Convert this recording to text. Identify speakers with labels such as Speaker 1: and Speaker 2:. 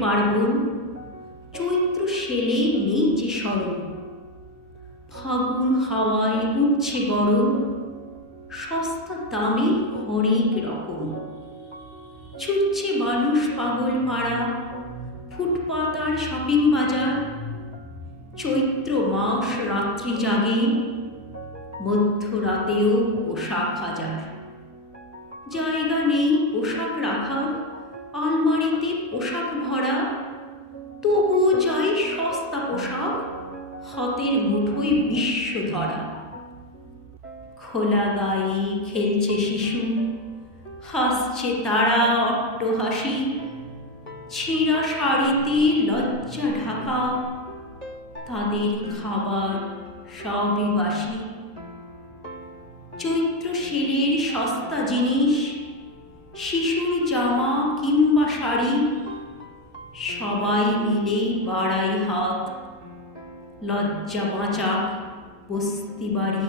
Speaker 1: পার্বণ, চৈত্র সেলে নেই যে স্মরণ। ফাগুন হাওয়ায় উঠছে গরম, সস্তা দামে হরেক রকম। ছুটছে মানুষ পাগল পাড়া ফুটপাত আর শপিং বাজার। চৈত্র মাস রাত্রি জাগে, মধ্যরাতেও পোশাক হাজার। জায়গা নেই পোশাক রাখার আলমারিতে পোশাক ভরা, তবুও চাই সস্তা পোশাক, হাতের মুঠোয় বিশ্ব ধরা খোলা গায়ে খেলছে শিশু, হাসছে তারা অট্ট হাসি ছেঁড়া শাড়িতে লজ্জা ঢাকা, তাদের খাবার সবই বাসি। চৈত্র শিলের সস্তা জিনিস, শিশুর জামা শাড়ি সবাই মিলে বাড়াই হাত লজ্জা বাঁচা বস্তি বাড়ি।